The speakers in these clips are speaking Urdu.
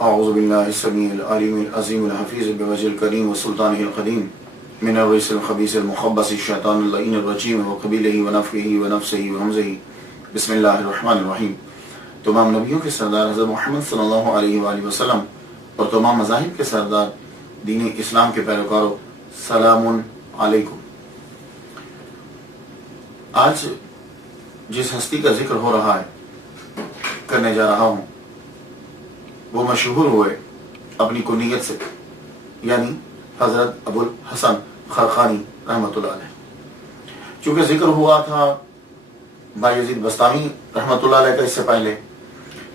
اعوذ باللہ السمیع العلیم العظیم الحفیظ بوجہ الکریم وسلطانہ القدیم من الرجس الخبیث المخبث الشیطان اللعین الرجیم وقبیلہ ونفخہ ونفسہ وہمزہ بسم اللہ الرحمن الرحیم۔ تمام نبیوں کے سردار حضرت محمد صلی اللہ علیہ وآلہ وسلم اور تمام مذاہب کے سردار دین اسلام کے پیروکاروں، سلام علیکم۔ آج جس ہستی کا ذکر ہو رہا ہے، کرنے جا رہا ہوں، وہ مشہور ہوئے اپنی کنیت سے، یعنی حضرت ابو الحسن خرقانی رحمۃ اللہ علیہ۔ چونکہ ذکر ہوا تھا بایزید بستامی رحمۃ اللہ علیہ کا اس سے پہلے،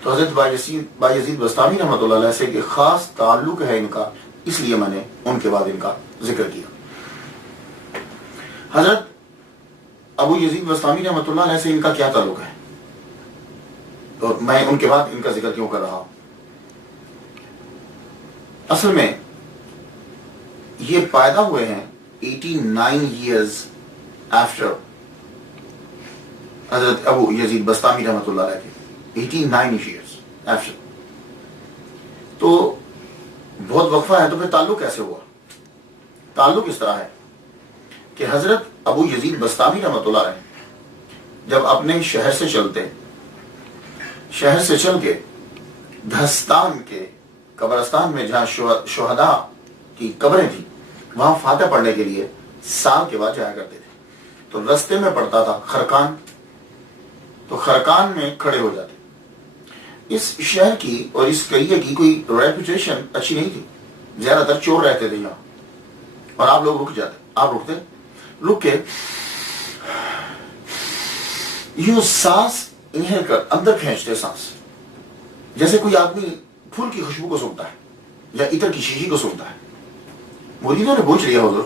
تو حضرت بایزید بستامی رحمۃ اللہ علیہ سے ایک خاص تعلق ہے ان کا، اس لیے میں نے ان کے بعد ان کا ذکر کیا۔ حضرت ابو یزید بستامی رحمۃ اللہ علیہ سے ان کا کیا تعلق ہے، اور میں ان کے بعد ان کا ذکر کیوں کر رہا ہوں؟ اصل میں یہ پیدا ہوئے ہیں 89 years after حضرت ابو یزید بستامی رحمۃ اللہ علیہ کے، 89 years after۔ تو بہت وقفہ ہے، تو پھر تعلق کیسے ہوا؟ تعلق اس طرح ہے کہ حضرت ابو یزید بستامی رحمۃ اللہ علیہ جب اپنے شہر سے چل کے دھستان کے قبرستان میں جہاں شہداء کی قبریں تھیں، وہاں فاتح پڑھنے کے لیے سال کے بعد جایا کرتے تھے، تو رستے میں پڑتا تھا خرقان، تو خرقان میں کھڑے ہو جاتے۔ اس شہر کی اور اس قریے کی کوئی ریپوٹیشن اچھی نہیں تھی، زیادہ تر چور رہتے تھے یہاں، اور آپ لوگ رک کے یوں سانس انہیل کر اندر کھینچتے، سانس جیسے کوئی آدمی پھول کی خوشبو کو سونگتا ہے یا عطر کی شیشی کو سونگتا ہے۔ مریدوں نے پوچھ لیا، حضور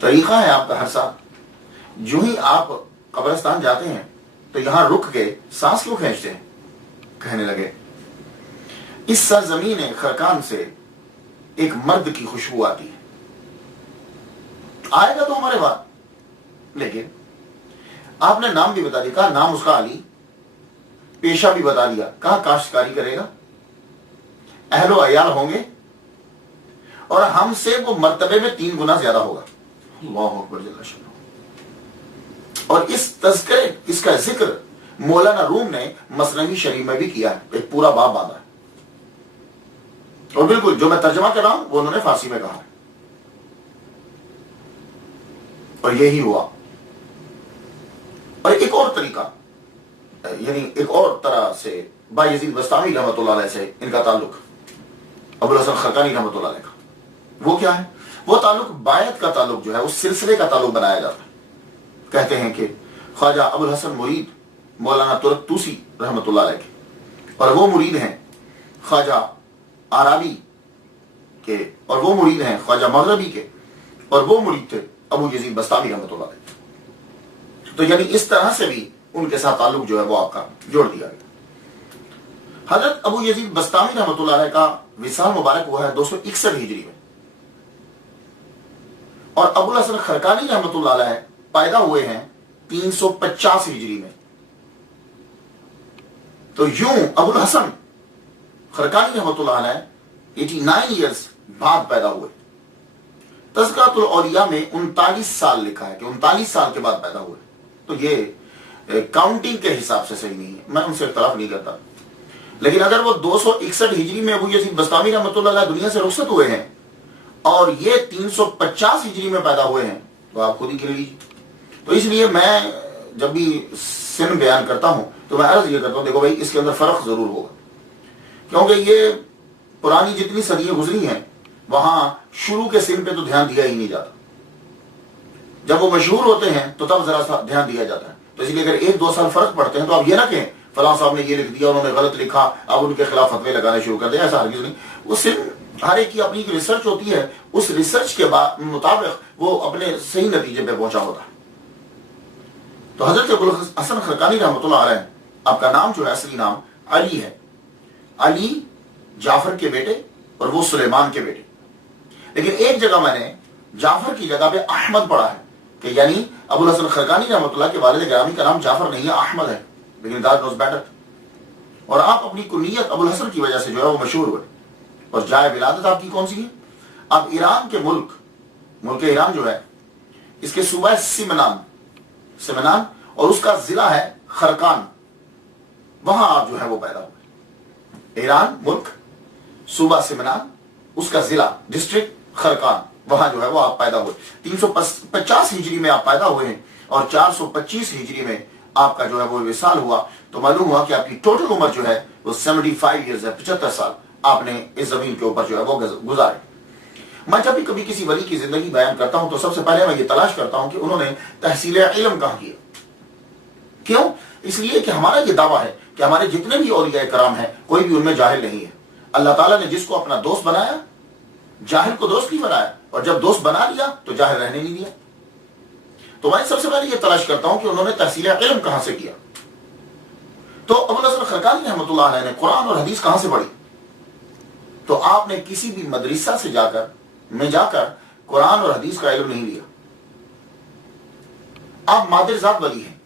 طریقہ ہے آپ کا ہر سال، جو ہی آپ قبرستان جاتے ہیں تو یہاں رک کے سانس کیوں کھینچتے ہیں؟ کہنے لگے، اس سرزمین خرقان سے ایک مرد کی خوشبو آتی ہے، آئے گا تو ہمارے بعد، لیکن آپ نے نام بھی بتا دیا، کہا نام اس کا علی، پیشہ بھی بتا دیا، کہا کاشتکاری کرے گا، اہل و عیال ہوں گے، اور ہم سے وہ مرتبے میں 3 گنا زیادہ ہوگا۔ اللہ اکبر جل شانہ۔ اور اس تذکرے، اس کا ذکر مولانا روم نے مثنوی شریف میں بھی کیا ہے، ایک پورا باب باندھا ہے، اور بالکل جو میں ترجمہ کر رہا ہوں وہ انہوں نے فارسی میں کہا ہے، اور یہی ہوا۔ اور ایک اور طریقہ، یعنی ایک اور طرح سے بایزید بستامی رحمۃ اللہ علیہ سے ان کا تعلق، ابو الحسن خرقانی رحمۃ اللہ علیہ کا، وہ کیا ہے؟ وہ تعلق بایت کا تعلق جو ہے، اس سلسلے کا تعلق بنایا جاتا ہے۔ کہتے ہیں کہ خواجہ ابو الحسن مرید مولانا ترک توسی رحمۃ اللہ علیہ کے، اور وہ مرید ہیں خواجہ آرابی کے، اور وہ مرید ہیں خواجہ مغربی کے، اور وہ مرید تھے ابو یزید بستامی رحمۃ اللہ علیہ۔ تو یعنی اس طرح سے بھی ان کے ساتھ تعلق جو ہے وہ آپ کا جوڑ دیا گیا۔ حضرت ابو یزید بستامی رحمۃ اللہ علیہ کا وصال مبارک ہوا ہے 261 ہجری میں، اور ابو الحسن خرقانی رحمۃ اللہ علیہ پیدا ہوئے ہیں 350 ہجری میں۔ تو یوں ابو الحسن خرقانی رحمۃ اللہ علیہ 89 ایئرز بعد پیدا ہوئے۔ تذکرۃ الاولیاء میں 39 سال لکھا ہے کہ 39 سال کے بعد پیدا ہوئے، تو یہ کاؤنٹنگ کے حساب سے صحیح نہیں ہے، میں ان سے اختلاف نہیں کرتا، لیکن اگر وہ 261 ہجری میں ابو یزید بستامی رحمۃ اللہ علیہ دنیا سے رخصت ہوئے ہیں اور یہ 350 ہجری میں پیدا ہوئے ہیں، تو آپ خود ہی گن لیجیے۔ تو اس لیے میں جب بھی سن بیان کرتا ہوں تو میں عرض یہ کرتا ہوں، دیکھو بھائی اس کے اندر فرق ضرور ہوگا، کیونکہ یہ پرانی جتنی صدیاں گزری ہیں وہاں شروع کے سن پہ تو دھیان دیا ہی نہیں جاتا، جب وہ مشہور ہوتے ہیں تو تب ذرا سا دھیان دیا جاتا ہے۔ تو اس لیے اگر 1-2 سال فرق پڑتے ہیں تو آپ یہ نہ کہیں فلاں صاحب نے یہ لکھ دیا، انہوں نے غلط لکھا، اب ان کے خلاف فتوے لگانے شروع کر دیں، ایسا ہرگز نہیں۔ وہ صرف ہر ایک کی اپنی ایک ریسرچ ہوتی ہے، اس ریسرچ کے مطابق وہ اپنے صحیح نتیجے پہ پہنچا ہوتا ہے۔ تو حضرت ابو الحسن خرقانی رحمۃ اللہ علیہ، آپ کا نام جو ہے اصلی نام علی ہے، علی جعفر کے بیٹے اور وہ سلیمان کے بیٹے، لیکن ایک جگہ میں نے جعفر کی جگہ پہ احمد پڑھا ہے، کہ یعنی ابو الحسن خرقانی رحمۃ اللہ کے والد گرامی کا نام جعفر نہیں ہے، احمد ہے، لیکن God knows better۔ اور آپ اپنی کنیت ابو الحسن کی وجہ سے جو ہے وہ مشہور ہوئے۔ اور جائے ولادت آپ کی کون سی ہے؟ اب ایران کے ملک ایران جو ہے، اس کے صوبہ ہے سمنان اور اس کا ضلع ہے خرقان، وہاں آپ جو ہے وہ پیدا ہوئے۔ ایران ملک، صوبہ سمنان، اس کا ضلع ڈسٹرکٹ خرقان، وہاں جو ہے وہ آپ پیدا ہوئے۔ 350 ہجری میں آپ پیدا ہوئے ہیں اور 425 ہجری میں آپ کا جو ہے وہ وصال ہوا، تو معلوم ہوا کہ آپ کی ٹوٹل عمر جو ہے وہ 75 ایئرز ہے، 75 سال آپ نے اس زمین کے اوپر جو ہے وہ گزارے۔ میں جب بھی کبھی کسی ولی کی زندگی بیان کرتا ہوں تو سب سے پہلے میں یہ تلاش کرتا ہوں کہ انہوں نے تحصیل علم کہاں کیا۔ کیوں؟ اس لیے کہ ہمارا یہ دعویٰ ہے کہ ہمارے جتنے بھی اولیاء کرام ہیں کوئی بھی ان میں جاہل نہیں ہے۔ اللہ تعالیٰ نے جس کو اپنا دوست بنایا، جاہل کو دوست نہیں بنایا، اور جب دوست بنا لیا تو جاہل رہنے نہیں دیا۔ تو میں سب سے پہلے یہ تلاش کرتا ہوں کہ انہوں نے تحصیل علم کہاں سے کیا۔ تو ابو الحسن خرقانی رحمۃ اللہ علیہ نے قرآن اور حدیث کہاں سے پڑھی؟ تو آپ نے کسی بھی مدرسہ سے جا کر قرآن اور حدیث کا علم نہیں لیا۔ آپ مادر ذات ولی ہیں۔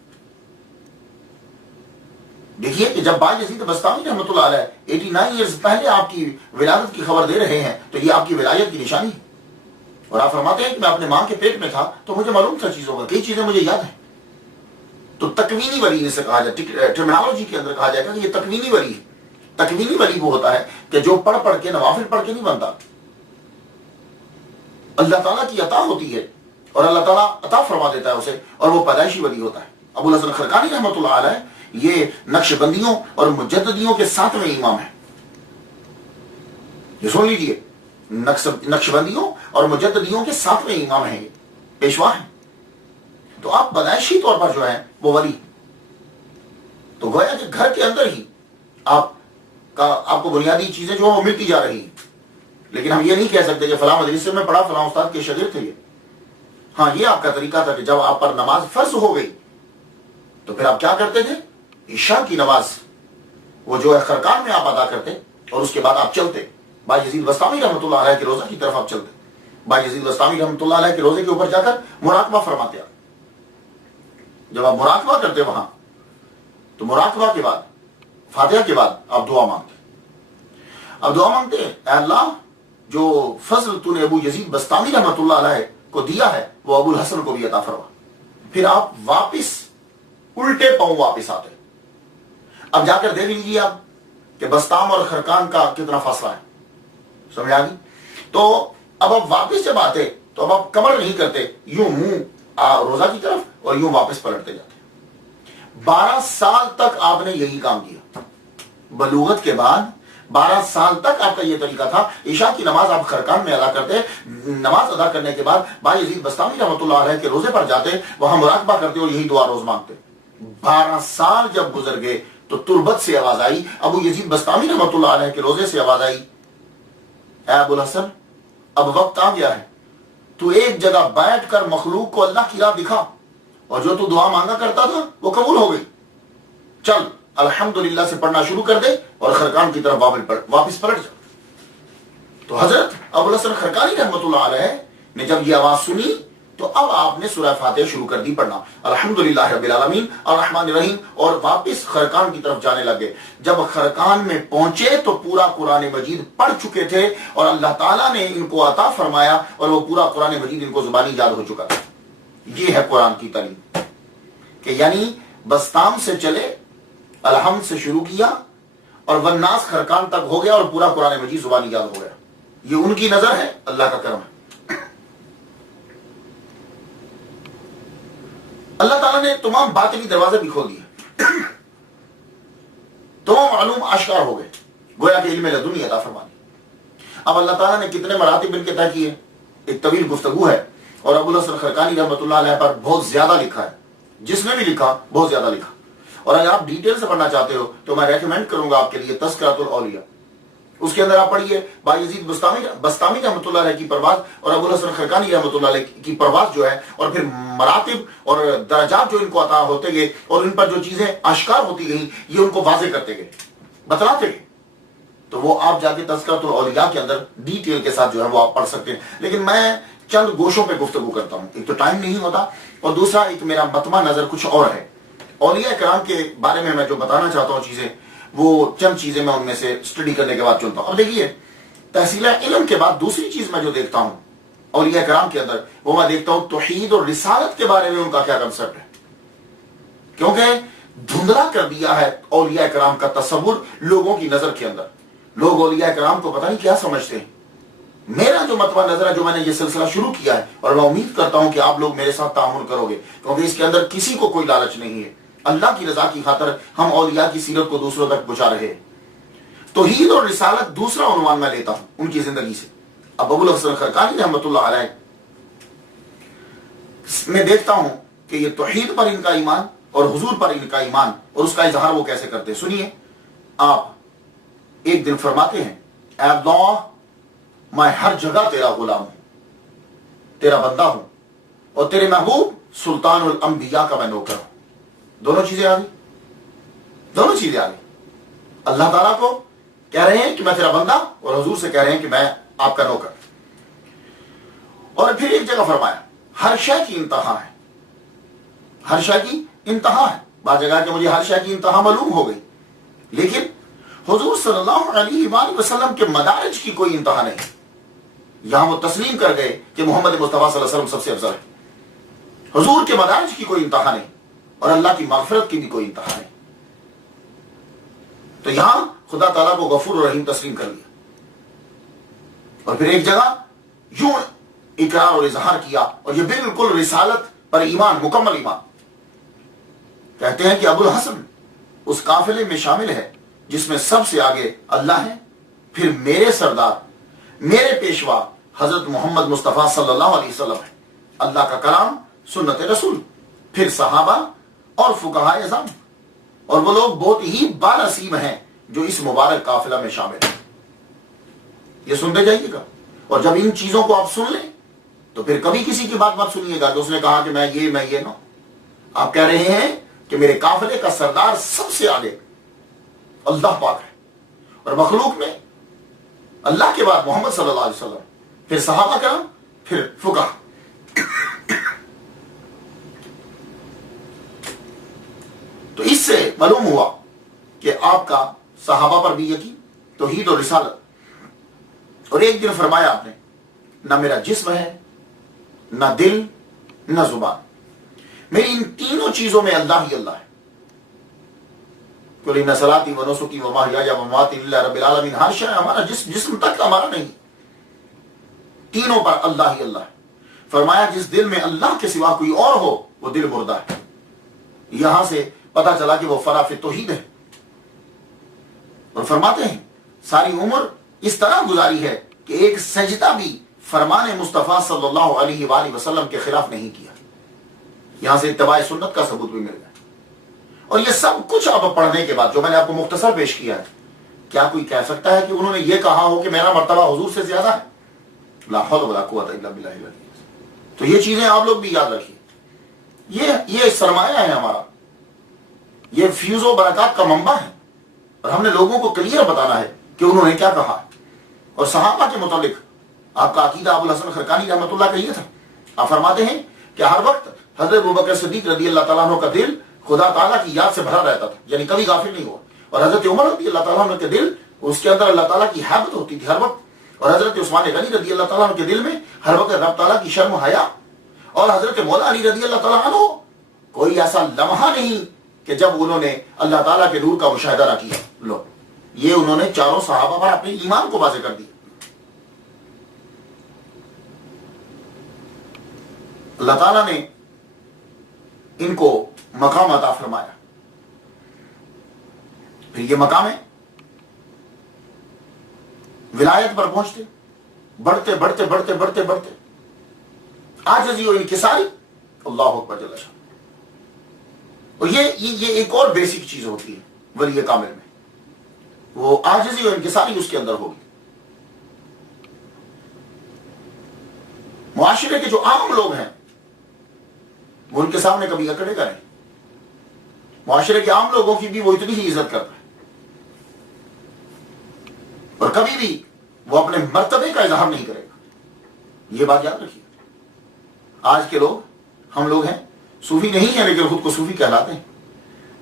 دیکھیے کہ جب باجزید بستامی رحمۃ اللہ علیہ 89 ایئرز پہلے آپ کی ولادت کی خبر دے رہے ہیں تو یہ آپ کی ولایت کی نشانی ہے۔ اور آپ فرماتے ہیں کہ میں اپنے ماں کے پیٹ میں تھا تو مجھے معلوم تھا چیزوں کا، کئی چیزیں مجھے یاد ہیں۔ تو تکوینی ولی سے کہا جائے، ٹرمینالوجی کے اندر کہا جائے گا کہ یہ تکوینی ولی ہے۔ تکوینی ولی وہ ہوتا ہے کہ جو پڑھ کے نوافل پڑھ کے نہیں بنتا، اللہ تعالیٰ کی عطا ہوتی ہے اور اللہ تعالیٰ عطا فرما دیتا ہے اسے، اور وہ پیدائشی ولی ہوتا ہے۔ ابو الحسن خرقانی رحمۃ اللہ علیہ یہ نقش بندیوں اور مجددیوں کے 7ویں امام ہیں۔ یہ سن لیجیے، نقش بندیوں اور مجددیوں کے 7ویں امام ہیں، یہ پیشوا ہیں۔ تو آپ پیدائشی طور پر جو ہے وہ ولی، تو گویا کہ گھر کے اندر ہی آپ کو بنیادی چیزیں جو وہ ملتی جا رہی ہیں۔ لیکن ہم یہ نہیں کہہ سکتے کہ فلاں مدرسے میں پڑھا، فلاں استاد کے شاگرد تھے یہ۔ ہاں، یہ آپ کا طریقہ تھا کہ جب آپ پر نماز فرض ہو گئی تو پھر آپ کیا کرتے تھے؟ عشاء کی نماز وہ جو ہے خرقان میں آپ ادا کرتے اور اس کے بعد آپ چلتے باجزید بستامی رحمۃ اللہ علیہ کے روزہ کی طرف آپ چلتے۔ باجزید بستامی رحمۃ اللہ علیہ کے روزے کے اوپر جا کر مراقبہ فرماتے آپ۔ جب آپ مراقبہ کرتے وہاں تو مراقبہ کے بعد، فاتحہ کے بعد آپ دعا مانگتے۔ اب دعا مانگتے ہیں، اے اللہ جو فضل تو نے ابو یزید بستامی رحمۃ اللہ علیہ کو دیا ہے وہ ابو الحسن کو بھی عطا فرما۔ پھر آپ واپس الٹے پاؤں واپس آتے۔ اب جا کر دیکھ لیجیے آپ کہ بستام اور خرقان کا کتنا فاصلہ ہے، سمجھ آ گئی؟ تو اب آپ واپس جب آتے تو اب آپ کمر نہیں کرتے، یوں منہ روزہ کی طرف اور یوں واپس پلٹتے جاتے۔ 12 سال تک آپ نے یہی کام کیا۔ بلوغت کے بعد 12 سال تک آپ کا یہ طریقہ تھا۔ عشاء کی نماز آپ خرقان میں ادا کرتے، نماز ادا کرنے کے بعد باجزید بستامی رحمۃ اللہ علیہ کے روزے پر جاتے، وہاں مراقبہ کرتے اور یہی دعا روز مانگتے۔ 12 سال جب گزر گئے تو تربت سے آواز آئی، ابو یزید بستامی رحمۃ اللہ علیہ کے روزے سے آواز آئی، اے ابو الحسن اب وقت آ گیا ہے، تو ایک جگہ بیٹھ کر مخلوق کو اللہ کی راہ دکھا، اور جو تو دعا مانگا کرتا تھا وہ قبول ہو گئی، چل الحمدللہ سے پڑھنا شروع کر دے اور خرقان کی طرف واپس پلٹ جا۔ تو حضرت ابو الحسن خرقانی رحمۃ اللہ علیہ نے جب یہ آواز سنی تو اب آپ نے سورہ فاتحہ شروع کر دی پڑھنا، الحمدللہ رب العالمین الرحمن الرحیم، اور واپس خرقان کی طرف جانے لگے۔ جب خرقان میں پہنچے تو پورا قرآن مجید پڑھ چکے تھے اور اللہ تعالیٰ نے ان کو عطا فرمایا اور وہ پورا قرآن مجید ان کو زبانی یاد ہو چکا تھا۔ یہ ہے قرآن کی تعلیم کہ یعنی بستام سے چلے، الحمد سے شروع کیا اور والناس خرقان تک ہو گیا اور پورا قرآن مجید زبانی یاد ہو گیا۔ یہ ان کی نظر ہے، اللہ کا کرم ہے۔ اللہ تعالیٰ نے تمام باطنی دروازے بھی کھول دیے، تمام علوم آشکار ہو گئے، گویا کہ علم لدنی عطا فرما دی۔ اب اللہ تعالیٰ نے کتنے مراتب ان کے طے کیے، ایک طویل گفتگو ہے، اور ابو الحسن خرقانی رحمۃ اللہ علیہ پر بہت زیادہ لکھا ہے، جس نے بھی لکھا بہت زیادہ لکھا۔ اور اگر آپ ڈیٹیل سے پڑھنا چاہتے ہو تو میں ریکمینڈ کروں گا آپ کے لیے تذکرۃ الاولیاء، اس کے اندر آپ پڑھیے باجزید بستامی رحمۃ اللہ علیہ کی پرواز اور ابو الحسن خرقانی رحمۃ اللہ علیہ کی پرواز جو ہے، اور پھر مراتب اور درجات جو ان کو عطا ہوتے گئے اور ان پر جو چیزیں آشکار ہوتی گئیں یہ ان کو واضح کرتے گئے، بتلاتے گئے۔ تو وہ آپ جا کے تذکرۃ الاولیاء کے اندر ڈیٹیل کے ساتھ جو ہے وہ آپ پڑھ سکتے ہیں، لیکن میں چند گوشوں پہ گفتگو کرتا ہوں، ایک تو ٹائم نہیں ہوتا اور دوسرا ایک میرا مطمع نظر کچھ اور ہے۔ اولیاء کرام کے بارے میں جو بتانا چاہتا ہوں چیزیں، وہ چند چیزیں میں ان میں سے اسٹڈی کرنے کے بعد چنتا ہوں۔ اب دیکھیے تحصیل علم کے بعد دوسری چیز میں جو دیکھتا ہوں اولیاء کرام کے اندر، وہ میں دیکھتا ہوں توحید اور رسالت کے بارے میں ان کا کیا کنسپٹ ہے. کیونکہ دھندلا کر دیا ہے اولیاء کرام کا تصور لوگوں کی نظر کے اندر. لوگ اولیاء کرام کو پتہ نہیں کیا سمجھتے ہیں. میرا جو متوہ نظر ہے، جو میں نے یہ سلسلہ شروع کیا ہے، اور میں امید کرتا ہوں کہ آپ لوگ میرے ساتھ تعامل کرو گے، کیونکہ اس کے اندر کسی کو کوئی لالچ نہیں ہے. اللہ کی رضا کی خاطر ہم اولیاء کی سیرت کو دوسروں تک پہنچا رہے ہیں. توحید اور رسالت دوسرا عنوان میں لیتا ہوں ان کی زندگی سے. اب ابو الحسن خرقانی رحمۃ اللہ علیہ میں دیکھتا ہوں کہ یہ توحید پر ان کا ایمان اور حضور پر ان کا ایمان اور اس کا اظہار وہ کیسے کرتے. سنیے، آپ ایک دن فرماتے ہیں، اے اللہ میں ہر جگہ تیرا غلام ہوں، تیرا بندہ ہوں، اور تیرے محبوب سلطان الانبیاء کا میں نوکر ہوں. دونوں چیزیں آ گئی، دونوں چیزیں آ گئی. اللہ تعالیٰ کو کہہ رہے ہیں کہ میں تیرا بندہ، اور حضور سے کہہ رہے ہیں کہ میں آپ کا نوکر. اور پھر ایک جگہ فرمایا ہر شے کی انتہا ہے، ہر شے کی انتہا ہے. بعض جگہ کہ مجھے ہر شے کی انتہا معلوم ہو گئی، لیکن حضور صلی اللہ علیہ وآلہ وسلم کے مدارج کی کوئی انتہا نہیں. یہاں وہ تسلیم کر گئے کہ محمد مصطفیٰ صلی اللہ علیہ وسلم سب سے افضل ہے. حضور کے مدارج کی کوئی انتہا نہیں، اور اللہ کی مغفرت کی بھی کوئی انتہا نہیں. تو یہاں خدا تعالیٰ کو غفور و رحیم تسلیم کر لیا. اور پھر ایک جگہ یوں اقرار اور اظہار کیا، اور یہ بالکل رسالت پر ایمان، مکمل ایمان. کہتے ہیں کہ ابو الحسن اس قافلے میں شامل ہے جس میں سب سے آگے اللہ ہے، پھر میرے سردار، میرے پیشوا حضرت محمد مصطفیٰ صلی اللہ علیہ وسلم ہے، اللہ کا کلام، سنت رسول، پھر صحابہ اور فقہاء اعظام، اور وہ لوگ بہت ہی بانصیب ہیں جو اس مبارک قافلہ میں شامل ہیں. یہ سنتے جائیے گا، اور جب ان چیزوں کو آپ سن لیں تو پھر کبھی کسی کی بات مت سنیے گا کہ اس نے کہا کہ میں یہ نو. آپ کہہ رہے ہیں کہ میرے قافلے کا سردار سب سے آگے اللہ پاک ہے، اور مخلوق میں اللہ کے بعد محمد صلی اللہ علیہ وسلم، پھر صحابہ کرام، پھر فقہاء. تو اس سے معلوم ہوا کہ آپ کا صحابہ پر بھی یقین، توحید اور رسالت. اور ایک دن فرمایا آپ نے، نہ میرا جسم ہے، نہ دل، نہ زبان، میری ان تینوں چیزوں میں اللہ ہی اللہ ہے. قل ان صلاتی و نسکی و محیای و مماتی للہ رب العالمین. ہر شے ہمارا جسم تک ہمارا نہیں، تینوں پر اللہ ہی اللہ ہے. فرمایا جس دل میں اللہ کے سوا کوئی اور ہو وہ دل مردہ ہے. یہاں سے پتا چلا کہ وہ فنا فی توحید ہے. اور فرماتے ہیں ساری عمر اس طرح گزاری ہے کہ ایک سجدہ بھی فرمان مصطفیٰ صلی اللہ علیہ وآلہ وسلم کے خلاف نہیں کیا. یہاں سے اتباع سنت کا ثبوت بھی مل گیا. اور یہ سب کچھ اب پڑھنے کے بعد جو میں نے آپ کو مختصر پیش کیا ہے، کیا کوئی کہہ سکتا ہے کہ انہوں نے یہ کہا ہو کہ میرا مرتبہ حضور سے زیادہ ہے؟ لا حول ولا قوت الا باللہ العلی العظیم. تو یہ چیزیں آپ لوگ بھی یاد رکھیے. یہ سرمایہ ہے ہمارا، یہ فیوز و برکات کا منبع ہے، اور ہم نے لوگوں کو کلیئر بتانا ہے کہ انہوں نے کیا کہا. اور صحابہ کے متعلق آپ کا عقیدہ ابو الحسن خرقانی رحمۃ اللہ کا یہ تھا. آپ فرماتے ہیں کہ ہر وقت حضرت ابوبکر صدیق رضی اللہ تعالیٰ عنہ کا دل خدا تعالیٰ کی یاد سے بھرا رہتا تھا، یعنی کبھی غافل نہیں ہوا. اور حضرت عمر رضی اللہ تعالیٰ عنہ کے دل، اس کے اندر اللہ تعالیٰ کی حیبت ہوتی تھی ہر وقت. اور حضرت عثمان غنی رضی اللہ تعالیٰ عنہ کے دل میں ہر وقت رب تعالیٰ کی شرم و حیا. اور حضرت مولا علی رضی اللہ تعالیٰ عنہ کوئی ایسا لمحہ نہیں کہ جب انہوں نے اللہ تعالیٰ کے نور کا مشاہدہ نہ کیا. لو، یہ انہوں نے چاروں صحابہ پر اپنے ایمان کو واضح کر دیا. اللہ تعالیٰ نے ان کو مقام عطا فرمایا. پھر یہ مقام ہے ولایت پر پہنچتے، بڑھتے بڑھتے بڑھتے بڑھتے بڑھتے عاجزی اور انکساری. اللہ اکبر جل شانہ. اور یہ ایک اور بیسک چیز ہوتی ہے ولی کامل میں، وہ عاجزی اور انکساری اس کے اندر ہوگی. معاشرے کے جو عام لوگ ہیں وہ ان کے سامنے کبھی اکڑے گا نہیں. معاشرے کے عام لوگوں کی بھی وہ اتنی ہی عزت کرتا ہے، اور کبھی بھی وہ اپنے مرتبے کا اظہار نہیں کرے گا. یہ بات یاد رکھیے. آج کے لوگ، ہم لوگ ہیں صوفی نہیں ہیں لیکن خود کو صوفی کہلاتے ہیں.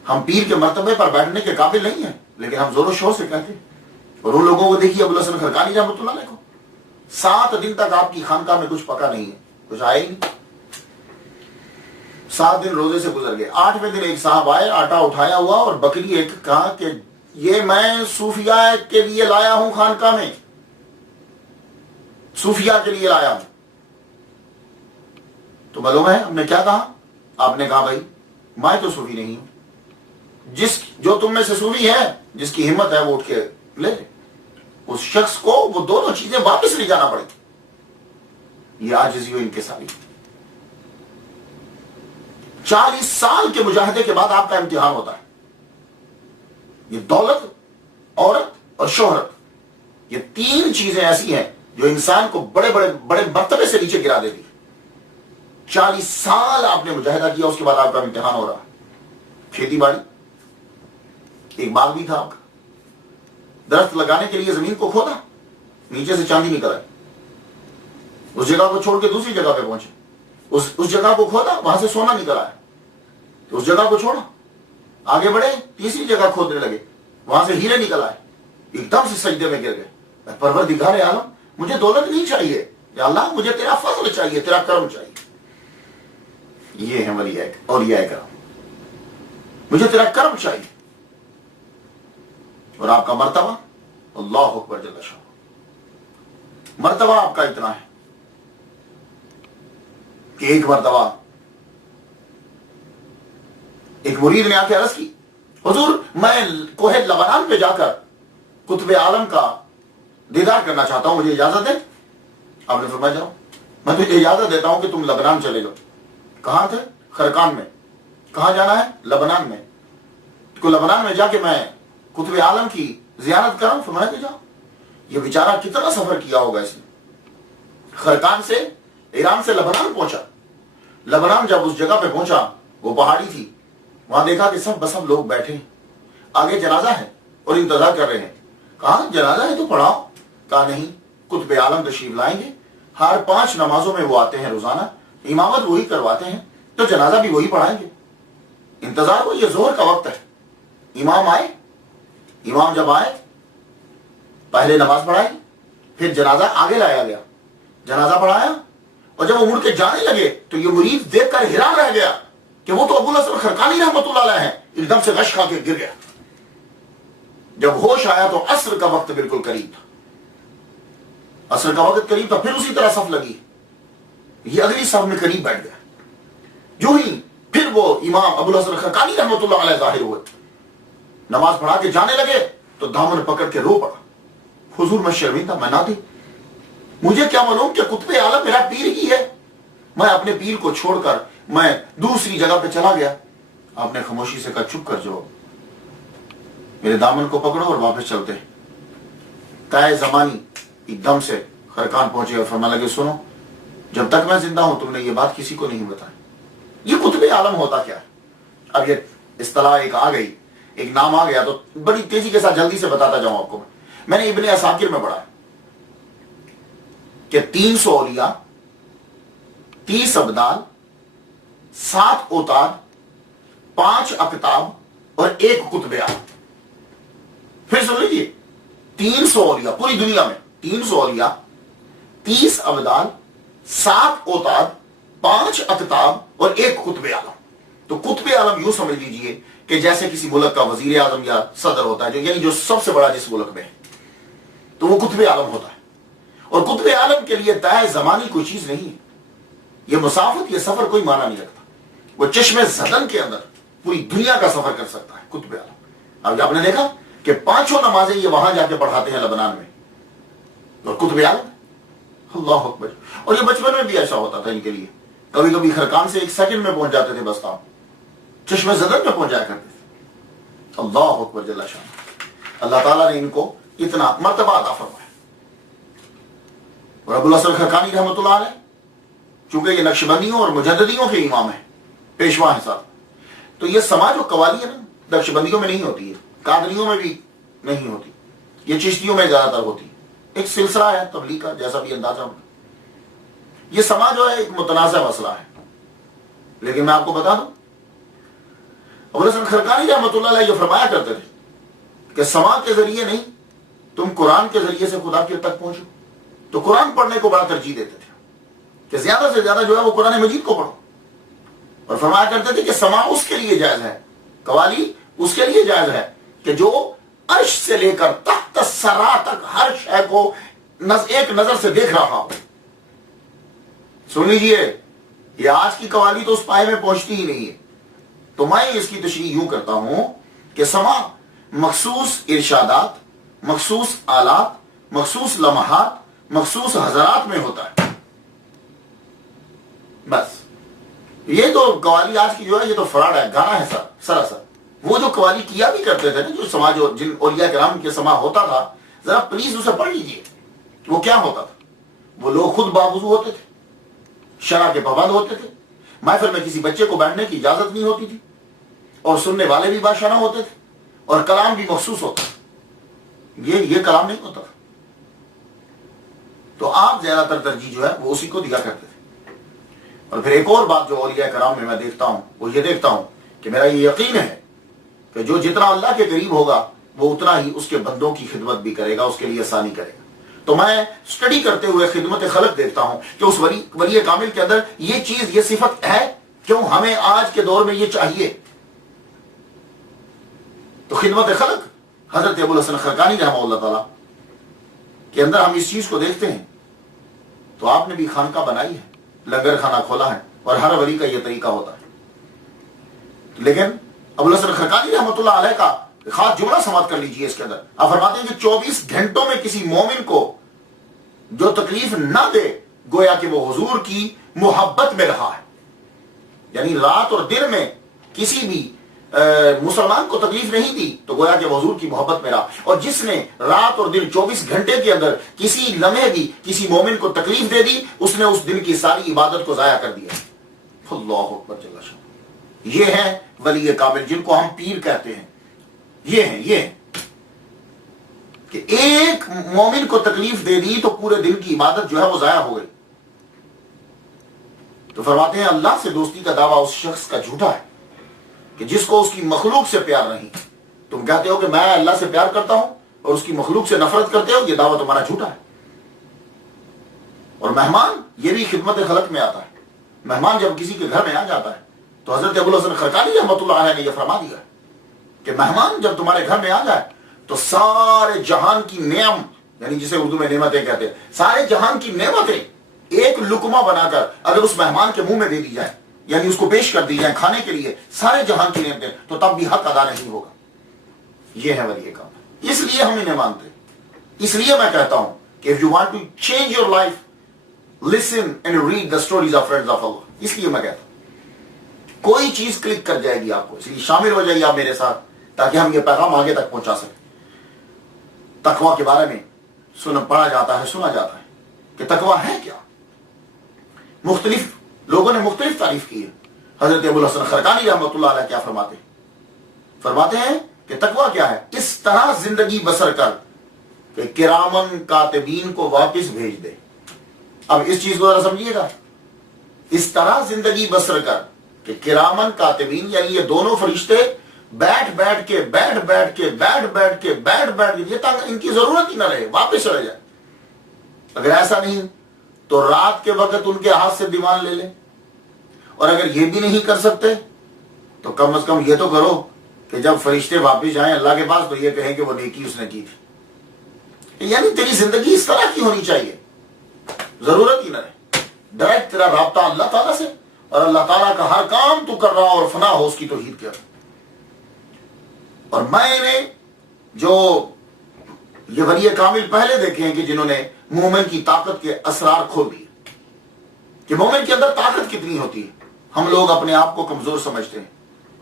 ہم پیر کے مرتبے پر بیٹھنے کے قابل نہیں ہیں لیکن ہم زور و شور سے کہتے ہیں اور ان لوگوں کو دیکھیے ابوالحسن خرقانی رحمۃ اللہ علیہ کو 7 دن تک آپ کی خانقاہ میں کچھ پکا نہیں ہے، کچھ آئے ہی نہیں، 7 دن روزے سے گزر گئے۔ 8ویں دن ایک صاحب آئے، آٹا اٹھایا ہوا اور بکری ایک کہا کہ یہ میں صوفیاء کے لیے لایا ہوں، خانقاہ میں صوفیاء کے لیے لایا ہوں۔ تو معلوم ہے ہم نے کیا کہا؟ آپ نے کہا بھائی میں تو صوفی نہیں ہوں، جو تم میں سے صوفی ہے، جس کی ہمت ہے وہ اٹھ کے لے لے۔ اس شخص کو وہ دونوں چیزیں واپس لے جانا پڑے گی۔ یہ عاجزی و انکساری 40 سال کے مجاہدے کے بعد آپ کا امتحان ہوتا ہے۔ یہ دولت، عورت اور شہرت، یہ 3 چیزیں ایسی ہیں جو انسان کو بڑے مرتبے سے نیچے گرا دیتی ہے۔ 40 سال آپ نے مجاہدہ کیا، اس کے بعد آپ کا امتحان ہو رہا ہے۔ کھیتی باڑی، ایک باغ بھی تھا آپ کا، درخت لگانے کے لیے زمین کو کھودا، نیچے سے چاندی نکل آئی، اس جگہ کو چھوڑ کے دوسری جگہ پہ پہنچے، اس جگہ کو کھودا، وہاں سے سونا نکل آیا، تو اس جگہ کو چھوڑا، آگے بڑھے، تیسری جگہ کھودنے لگے، وہاں سے ہیرے نکل آئے، ایک دم سے سجدے میں گر گئے، پروردگار عالم مجھے دولت نہیں چاہیے، یا اللہ مجھے تیرا فضل چاہیے، تیرا کرم چاہیے۔ یہ ہے اولیاء کرام، مجھے تیرا کرم چاہیے۔ اور آپ کا مرتبہ، اللہ اکبر جل شانہ، مرتبہ آپ کا اتنا ہے کہ ایک مرتبہ ایک مرید نے آ کے عرض کی، حضور میں کوہ لبنان پہ جا کر قطب عالم کا دیدار کرنا چاہتا ہوں، مجھے اجازت دیں؟ آپ نے فرمایا جاؤ، میں تجھے اجازت دیتا ہوں کہ تم لبنان چلے جاؤ۔ کہاں تھے؟ خرقان میں۔ کہاں جانا ہے؟ لبنان میں۔ کو لبنان میں جا کے میں قطب عالم کی زیارت کروں؟ فرمایا کہ جاؤ۔ یہ بیچارہ کتنا سفر کیا ہوگا اس نے، خرقان سے، ایران سے لبنان پہنچا۔ لبنان جب اس جگہ پہ پہنچا، وہ پہاڑی تھی، وہاں دیکھا کہ سب بسب لوگ بیٹھے ہیں، آگے جنازہ ہے اور انتظار کر رہے ہیں۔ کہا جنازہ ہے تو پڑھاؤ۔ کہا نہیں، قطب عالم تشریف لائیں گے، ہر 5 نمازوں میں وہ آتے ہیں روزانہ، امامت وہی کرواتے ہیں، تو جنازہ بھی وہی پڑھائیں گے۔ انتظار ہو، یہ ظہر کا وقت ہے، امام آئے، امام جب آئے پہلے نماز پڑھائی، پھر جنازہ آگے لایا گیا، جنازہ پڑھایا، اور جب وہ مڑ کے جانے لگے تو یہ مرید دیکھ کر حیران رہ گیا کہ وہ تو ابوالحسن خرقانی رحمۃ اللہ علیہ ہیں۔ ایک دم سے غش کھا کے گر گیا۔ جب ہوش آیا تو عصر کا وقت بالکل قریب تھا، عصر کا وقت قریب تھا، پھر اسی طرح صف لگی، یہ اگلی صف میں قریب بیٹھ گیا۔ جو ہی پھر وہ امام ابوالحسن خرقانی رحمۃ اللہ علیہ ظاہر ہوئے، نماز پڑھا کے جانے لگے تو دامن پکڑ کے رو پڑا، حضور میں شرمندہ، میں نہ تھی، مجھے کیا معلوم کہ قطب عالم میرا پیر ہی ہے، میں اپنے پیر کو چھوڑ کر میں دوسری جگہ پہ چلا گیا۔ آپ نے خاموشی سے کہا چپ کر جاؤ، میرے دامن کو پکڑو اور واپس چلتے۔ طے زمانی ایک دم سے خرقان پہنچے اور فرمانے لگے سنو، جب تک میں زندہ ہوں تم نے یہ بات کسی کو نہیں بتائی۔ یہ قطب عالم ہوتا کیا ہے؟ اب یہ اصطلاح ایک آ گئی، ایک نام آ گیا، تو بڑی تیزی کے ساتھ جلدی سے بتاتا جاؤں آپ کو۔ میں نے ابن عساکر میں پڑھا کہ 300 اولیاء، 30 ابدال، 7 اوتاد، 5 اقطاب اور 1 قطب عالم۔ پھر سن لیجیے، 300 اولیاء پوری دنیا میں، 300 اولیاء، 30 ابدال، 7 اوتاد، 5 اقطاب اور 1 قطب عالم۔ تو قطب عالم یوں سمجھ لیجیے کہ جیسے کسی ملک کا وزیر اعظم یا صدر ہوتا ہے، یعنی جو سب سے بڑا جس ملک میں ہے، تو وہ قطب عالم ہوتا ہے۔ اور قطب عالم کے لیے طے زمانی کوئی چیز نہیں ہے، یہ مسافت، یہ سفر کوئی معنی نہیں رکھتا۔ وہ چشم زدن کے اندر پوری دنیا کا سفر کر سکتا ہے قطب عالم۔ اب آپ نے دیکھا کہ 5 نمازیں یہ وہاں جا کے پڑھاتے ہیں لبنان میں، اور قطب عالم، اللہ اکبر۔ اور یہ بچپن میں بھی ایسا ہوتا تھا ان کے لیے، کبھی کبھی خرقان سے 1 سیکنڈ میں پہنچ جاتے تھے، بس آپ چشم زدن میں پہنچ جایا کرتے تھے۔ اللہ اکبر جل شان۔ اللہ تعالیٰ نے ان کو اتنا مرتبہ عطا فرمایا۔ اور ابوالحسن خرقانی رحمۃ اللہ علیہ چونکہ یہ نقشبندیوں اور مجددیوں کے امام ہیں، پیشوا ہیں صاحب، تو یہ سماج و قوالی ہے نا، نقشبندیوں میں نہیں ہوتی ہے، قادریوں میں بھی نہیں ہوتی، یہ چشتیوں میں زیادہ تر ہوتی ہے، ایک سلسلہ ہے تبلیغ کا، جیسا بھی اندازہ ہوگا۔ یہ سماج جو ہے ایک متنازع مسئلہ ہے، لیکن میں آپ کو بتا دوں ابوالحسن خرقانی رحمۃ اللہ علیہ جو فرمایا کرتے تھے کہ سماع کے ذریعے نہیں، تم قرآن کے ذریعے سے خدا کے تک پہنچو، تو قرآن پڑھنے کو بڑا ترجیح دیتے تھے کہ زیادہ سے زیادہ جو ہے وہ قرآن مجید کو پڑھو، اور فرمایا کرتے تھے کہ سماع اس کے لیے جائز ہے، قوالی اس کے لیے جائز ہے کہ جو عرش سے لے کر تحت الثری تک ہر شے کو ایک نظر سے دیکھ رہا ہو۔ سن لیجئے، یہ آج کی قوالی تو اس پائے میں پہنچتی ہی نہیں ہے، تو میں اس کی تشریح یوں کرتا ہوں کہ سماع مخصوص ارشادات، مخصوص آلات، مخصوص لمحات، مخصوص حضرات میں ہوتا ہے، بس۔ یہ تو قوالی آج کی جو ہے یہ تو فراڈ ہے، گانا ہے سراسر۔ وہ جو قوالی کیا بھی کرتے تھے نا، جو سماع جو جن اولیاء کرام کے سماع ہوتا تھا، ذرا پلیز اسے پڑھ لیجئے، وہ کیا ہوتا تھا۔ وہ لوگ خود باوضو ہوتے تھے، شرع کے پابند ہوتے تھے، محفل میں کسی بچے کو بیٹھنے کی اجازت نہیں ہوتی تھی، اور سننے والے بھی باشرہ ہوتے تھے، اور کلام بھی مخصوص ہوتا تھا۔ یہ کلام نہیں ہوتا تھا، تو آپ زیادہ تر ترجیح جو ہے وہ اسی کو دیا کرتے تھے۔ اور پھر ایک اور بات جو اولیاء کرام میں دیکھتا ہوں، وہ یہ دیکھتا ہوں کہ میرا یہ یقین ہے کہ جو جتنا اللہ کے قریب ہوگا وہ اتنا ہی اس کے بندوں کی خدمت بھی کرے گا، اس کے لیے آسانی کرے گا۔ تو میں اسٹڈی کرتے ہوئے خدمت خلق دیکھتا ہوں کہ اس ولی کامل کے اندر یہ چیز، یہ صفت ہے، کیوں ہمیں آج کے دور میں یہ چاہیے۔ تو خدمت خلق حضرت ابو الحسن خرقانی رحمہ اللہ تعالی کے اندر ہم اس چیز کو دیکھتے ہیں۔ تو آپ نے بھی خانقاہ بنائی ہے، لنگر خانہ کھولا ہے، اور ہر ولی کا یہ طریقہ ہوتا ہے۔ لیکن ابو الحسن خرقانی رحمۃ اللہ علیہ کا خاص جملہ سماعت کر لیجئے اس کے اندر۔ آپ فرماتے ہیں کہ 24 گھنٹوں میں کسی مومن کو جو تکلیف نہ دے، گویا کہ وہ حضور کی محبت میں رہا ہے۔ یعنی رات اور دن میں کسی بھی مسلمان کو تکلیف نہیں دی تو گویا کہ وہ حضور کی محبت میں رہا، اور جس نے رات اور دن 24 گھنٹے کے اندر کسی لمحے بھی کسی مومن کو تکلیف دے دی، اس نے اس دن کی ساری عبادت کو ضائع کر دیا۔ اللہ اکبر جل شانہ۔ یہ ہے ولی کامل، جن کو ہم پیر کہتے ہیں۔ یہ ہیں کہ ایک مومن کو تکلیف دے دی تو پورے دن کی عبادت جو ہے وہ ضائع ہو گئی۔ تو فرماتے ہیں اللہ سے دوستی کا دعویٰ اس شخص کا جھوٹا ہے کہ جس کو اس کی مخلوق سے پیار نہیں۔ تم کہتے ہو کہ میں اللہ سے پیار کرتا ہوں اور اس کی مخلوق سے نفرت کرتے ہو، یہ دعویٰ تمہارا جھوٹا ہے۔ اور مہمان یہ بھی خدمت خلق میں آتا ہے۔ مہمان جب کسی کے گھر میں آ جاتا ہے تو حضرت ابو الحسن خرقانی رحمۃ اللہ علیہ نے یہ فرما دیا کہ مہمان جب تمہارے گھر میں آ جائے تو سارے جہان کی نعم، یعنی جسے اردو میں نعمتیں کہتے ہیں، سارے جہان کی نعمتیں ایک لقمہ بنا کر اگر اس مہمان کے منہ میں دے دی جائے، یعنی اس کو پیش کر دی جائے کھانے کے لیے، سارے جہان کی نعمتیں، تو تب بھی حق ادا نہیں ہوگا۔ یہ ہے ولی کام۔ اس لیے ہم انہیں مانتے ہیں۔ اس لیے میں کہتا ہوں کہ if you want to change your life, listen and read the stories of friends of Allah۔ اس لیے میں کہتا ہوں کوئی چیز کلک کر جائے گی آپ کو، اس لیے شامل ہو جائیے آپ میرے ساتھ تاکہ ہم یہ پیغام آگے تک پہنچا سکیں۔ تقویٰ کے بارے میں پڑھا جاتا ہے، سنا جاتا ہے کہ تقویٰ ہے کیا۔ مختلف لوگوں نے مختلف تعریف کی ہے۔ حضرت ابو الحسن خرقانی رحمۃ اللہ علیہ کیا فرماتے ہیں کہ تقویٰ کیا ہے؟ اس طرح زندگی بسر کر کہ کرامن کاتبین کو واپس بھیج دے۔ اب اس چیز کو ذرا سمجھیے گا، اس طرح زندگی بسر کر کہ کرامن کاتبین، یعنی یہ دونوں فرشتے بیٹھ کے یہ تک ان کی ضرورت ہی نہ رہے، واپس چلے جائے۔ اگر ایسا نہیں تو رات کے وقت ان کے ہاتھ سے دیوان لے لیں، اور اگر یہ بھی نہیں کر سکتے تو کم از کم یہ تو کرو کہ جب فرشتے واپس جائیں اللہ کے پاس تو یہ کہیں کہ وہ نیکی اس نے کی تھی۔ یعنی تیری زندگی اس طرح کی ہونی چاہیے، ضرورت ہی نہ رہے، ڈائریکٹ تیرا رابطہ اللہ تعالیٰ سے، اور اللہ تعالیٰ کا ہر کام تو کر رہا اور فنا ہو اس کی توحید کر۔ اور میں نے جو یہ ولی کامل پہلے دیکھے ہیں کہ جنہوں نے مومن کی طاقت کے اسرار کھول دیے، کہ مومن کے اندر طاقت کتنی ہوتی ہے۔ ہم لوگ اپنے آپ کو کمزور سمجھتے ہیں،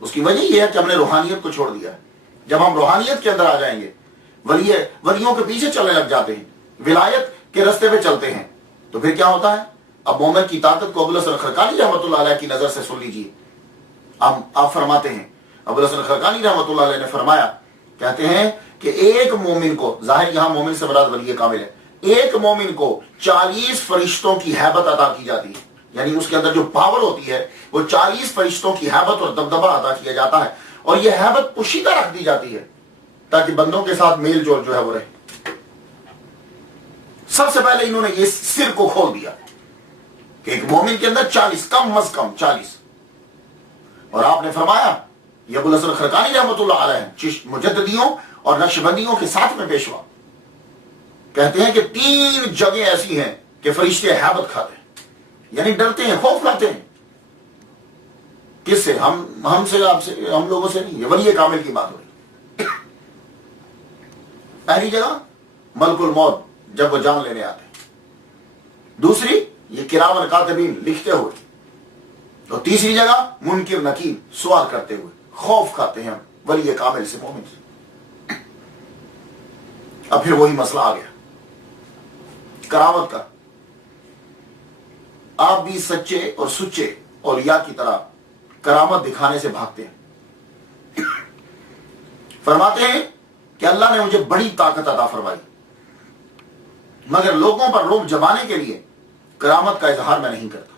اس کی وجہ یہ ہے کہ ہم نے روحانیت کو چھوڑ دیا ہے۔ جب ہم روحانیت کے اندر آ جائیں گے، ولیوں کے پیچھے چلنے لگ جاتے ہیں، ولایت کے رستے پہ چلتے ہیں، تو پھر کیا ہوتا ہے؟ اب مومن کی طاقت کو ابو الحسن خرقانی رحمۃ اللہ علیہ کی نظر سے سن لیجیے۔ آپ فرماتے ہیں، ابو الحسن خرقانی رحمۃ اللہ علیہ نے فرمایا، کہتے ہیں کہ ایک مومن کو، ظاہر یہاں مومن سے مراد ولی کامل ہے، ایک مومن کو 40 فرشتوں کی ہیبت عطا کی جاتی ہے، یعنی اس کے اندر جو پاور ہوتی ہے وہ 40 فرشتوں کی ہیبت اور دبدبہ عطا کیا جاتا ہے، اور یہ ہیبت پوشیدہ رکھ دی جاتی ہے تاکہ بندوں کے ساتھ میل جول جو ہے وہ رہے۔ سب سے پہلے انہوں نے یہ سر کو کھول دیا کہ ایک مومن کے اندر 40 کم از کم 40. اور آپ نے فرمایا یہ ابو الحسن خرقانی رحمۃ اللہ علیہ مجددیوں اور نقشبندیوں کے ساتھ میں پیشوا کہتے ہیں کہ 3 جگہیں ایسی ہیں کہ فرشتے ہیبت کھاتے ہیں، یعنی ڈرتے ہیں، خوف کھاتے ہیں. کس سے؟ ہم سے، آپ سے، ہم لوگوں سے نہیں. یہ ولی کامل کی بات ہو رہی. پہلی جگہ ملک الموت جب وہ جان لینے آتے ہیں، دوسری یہ کرامن کاتبین لکھتے ہوئے، اور تیسری جگہ منکر نکیر سوال کرتے ہوئے خوف کھاتے ہیں ولی کامل سے، مومن سے. اب پھر وہی مسئلہ آ گیا کرامت کا. آپ بھی سچے اور سچے اولیاء کی طرح کرامت دکھانے سے بھاگتے ہیں. فرماتے ہیں کہ اللہ نے مجھے بڑی طاقت عطا فرمائی، مگر لوگوں پر رعب جمانے کے لیے کرامت کا اظہار میں نہیں کرتا.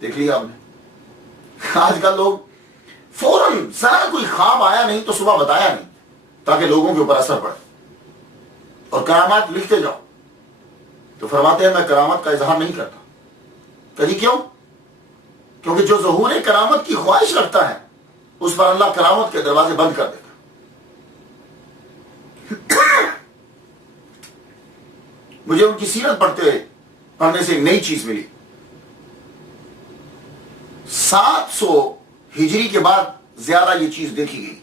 دیکھ لیا آپ نے، آج کل لوگ فوراً ذرا کوئی خواب آیا نہیں تو صبح بتایا نہیں تاکہ لوگوں کے اوپر اثر پڑے، اور کرامات لکھتے جاؤ. تو فرماتے ہیں میں کرامت کا اظہار نہیں کرتا. کہیں کیوں؟ کیونکہ جو ظہور کرامت کی خواہش رکھتا ہے اس پر اللہ کرامت کے دروازے بند کر دیتا. مجھے ان کی سیرت پڑھنے سے ایک نئی چیز ملی. 700 ہجری کے بعد زیادہ یہ چیز دیکھی گئی.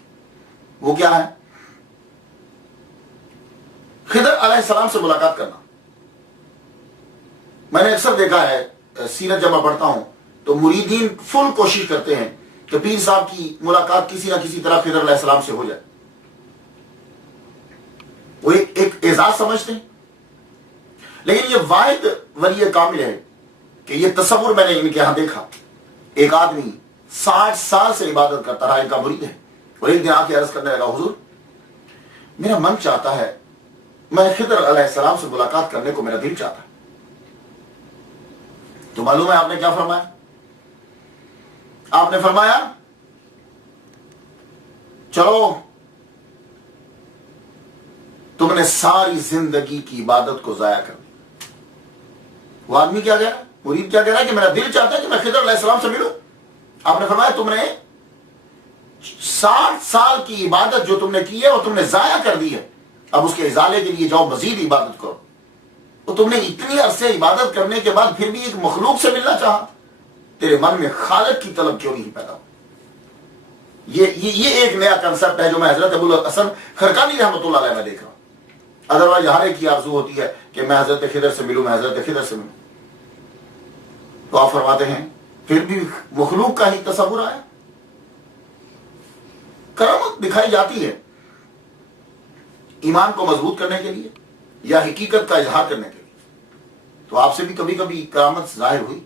وہ کیا ہے؟ خضر علیہ السلام سے ملاقات کرنا. میں نے اکثر دیکھا ہے سیرت جب میں پڑھتا ہوں تو مریدین فل کوشش کرتے ہیں کہ پیر صاحب کی ملاقات کسی نہ کسی طرح خضر علیہ السلام سے ہو جائے. وہ ایک اعزاز سمجھتے ہیں. لیکن یہ واحد ولی کامل ہے کہ یہ تصور میں نے ان کے ہاں دیکھا. ایک آدمی 60 سال سے عبادت کرتا رہا، ان کا مرید ہے، اور ایک دن آ کے عرض کرنے لگا حضور میرا من چاہتا ہے، میں خضر علیہ السلام سے ملاقات کرنے کو میرا دل چاہتا ہے. تو معلوم ہے آپ نے کیا فرمایا؟ آپ نے فرمایا چلو تم نے ساری زندگی کی عبادت کو ضائع کر دی. وہ آدمی کیا کہہ رہا ہے؟ مرید کیا کہہ رہا ہے کہ میرا دل چاہتا ہے کہ میں خضر علیہ السلام سے ملوں. آپ نے فرمایا تم نے 60 سال کی عبادت جو تم نے کی ہے وہ تم نے ضائع کر دی ہے. اب اس کے ازالے کے لیے جاؤ، مزید عبادت کرو. تو تم نے اتنی عرصے عبادت کرنے کے بعد پھر بھی ایک مخلوق سے ملنا چاہا. تیرے من میں خالق کی طلب کیوں نہیں پیدا ہو؟ یہ ایک نیا کنسپٹ ہے جو میں حضرت ابو الحسن خرقانی رحمۃ اللہ علیہ میں دیکھ رہا ہوں. ادروائز ہر ایک کی آرزو ہوتی ہے کہ میں حضرت خضر سے ملوں، میں حضرت خضر سے ملوں. تو آپ فرماتے ہیں پھر بھی مخلوق کا ہی تصور آیا. کرامت دکھائی جاتی ہے ایمان کو مضبوط کرنے کے لیے یا حقیقت کا اظہار کرنے کے لیے. تو آپ سے بھی کبھی کبھی کرامت ظاہر ہوئی،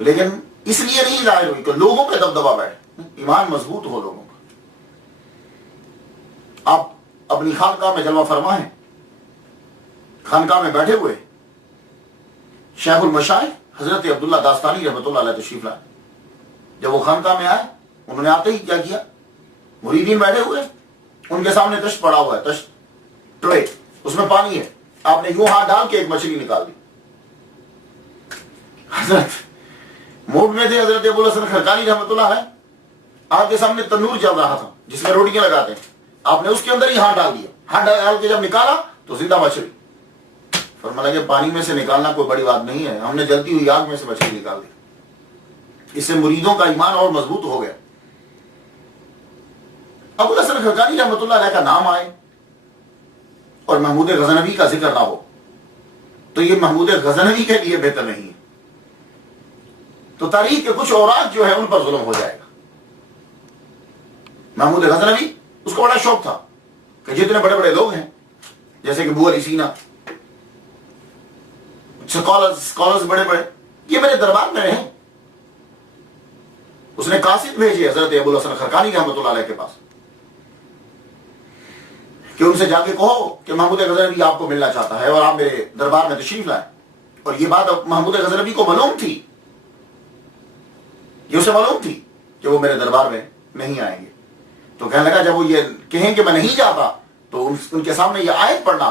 لیکن اس لیے نہیں ظاہر ہوئی کہ لوگوں پہ دبدبا بیٹھے. ایمان مضبوط ہو لوگوں کا. آپ اپنی خانقاہ میں جلوہ فرما ہیں، خانقاہ میں بیٹھے ہوئے شیخ المشائخ حضرت عبداللہ داستانی رحمۃ اللہ علیہ تشریف لائے. جب وہ خانقاہ میں آئے انہوں نے آتے ہی کیا کیا؟ مریدین بیٹھے ہوئے، ان کے سامنے تشت پڑا ہوا ہے، تشت ٹرے، اس میں پانی ہے. آپ نے یوں ہاتھ ڈال کے ایک مچھلی نکال دی. حضرت موڈ میں تھے حضرت ابو الحسن خرقانی رحمۃ اللہ علیہ. آپ کے سامنے تندور چل رہا تھا جس میں روٹیاں لگاتے ہیں. آپ نے اس کے اندر ہی ہاتھ ڈال دیا. ہاتھ ڈال کے جب نکالا تو زندہ مچھلی. فرمایا کہ پانی میں سے نکالنا کوئی بڑی بات نہیں ہے، ہم نے جلتی ہوئی آگ میں سے مچھلی نکال دی. اس سے مریدوں کا ایمان اور مضبوط ہو گیا. ابو الحسن خرقانی رحمۃ اللہ علیہ کا نام آئے اور محمود غزنوی کا ذکر نہ ہو تو یہ محمود غزنوی کے لیے بہتر نہیں ہے. تو تاریخ کے کچھ اوراق جو ہے ان پر ظلم ہو جائے گا. محمود غزنوی اس کو بڑا شوق تھا کہ جتنے بڑے بڑے لوگ ہیں جیسے کہ ابو علی سینا، اسکالرز بڑے بڑے، یہ میرے دربار میں رہیں. اس نے قاصد بھیجے حضرت ابو الحسن خرقانی رحمۃ اللہ علیہ کے پاس کہ ان سے جا کے کہو کہ محمود غزنوی آپ کو ملنا چاہتا ہے اور آپ میرے دربار میں تشریف لائیں. اور یہ بات محمود غزنوی کو معلوم تھی، یہ اسے معلوم تھی کہ وہ میرے دربار میں نہیں آئیں گے. تو کہنے لگا جب وہ یہ کہیں کہ میں نہیں جاتا تو ان کے سامنے یہ آیت پڑھنا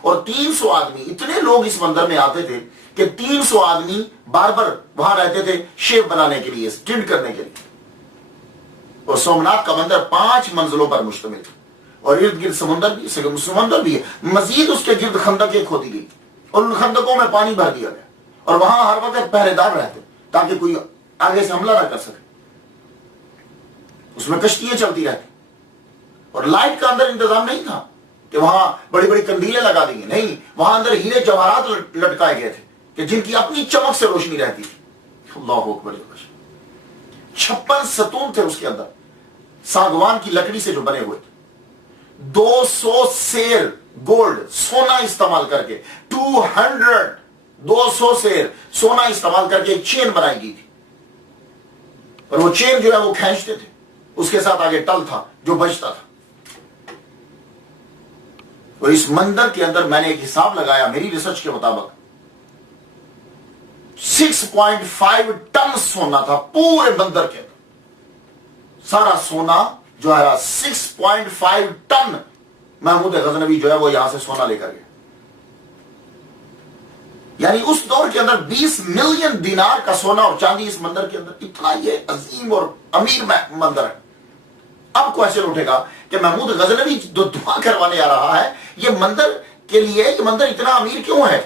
اور 300 آدمی، اتنے لوگ اس مندر میں آتے تھے کہ 300 آدمی باربر وہاں رہتے تھے شیو بنانے کے لیے، ٹنٹ کرنے کے لیے. اور سومناتھ کا مندر 5 منزلوں پر مشتمل تھا اور ارد گرد سمندر بھی ہے. مزید اس کے گرد خندقیں کھودی گئی اور ان خندقوں میں پانی بھر دیا گیا اور وہاں ہر وقت پہرے دار رہتے تاکہ کوئی آگے سے حملہ نہ کر سکے. اس میں کشتیاں چلتی رہتی اور لائٹ کا اندر انتظام نہیں تھا کہ وہاں بڑی بڑی کندیلیں لگا دی گئی، نہیں، وہاں اندر ہیرے جواہرات لٹکائے گئے تھے کہ جن کی اپنی چمک سے روشنی رہتی تھی. اللہ اکبر. 56 ستون تھے اس کے اندر ساگوان کی لکڑی سے جو بنے ہوئے تھے. 200 سیر گولڈ سونا استعمال کر کے 200 سیر سونا استعمال کر کے ایک چین بنائی گئی تھی اور وہ چین جو ہے وہ کھینچتے تھے، اس کے ساتھ آگے ٹل تھا جو بجتا تھا. اور اس مندر کے اندر میں نے ایک حساب لگایا، میری ریسرچ کے مطابق 6.5 ٹن سونا تھا پورے مندر کے اندر. سارا سونا جو ہے 6.5 ٹن محمود غزنوی جو ہے وہ یہاں سے سونا لے کر گیا. یعنی اس دور کے اندر 20 ملین دینار کا سونا اور چاندی اس مندر کے اندر. اتنا یہ عظیم اور امیر مندر ہے. اب کوشچن اٹھے گا کہ محمود غزنوی جو دعا کروانے آ رہا ہے یہ مندر کے لیے، یہ مندر اتنا امیر کیوں ہے؟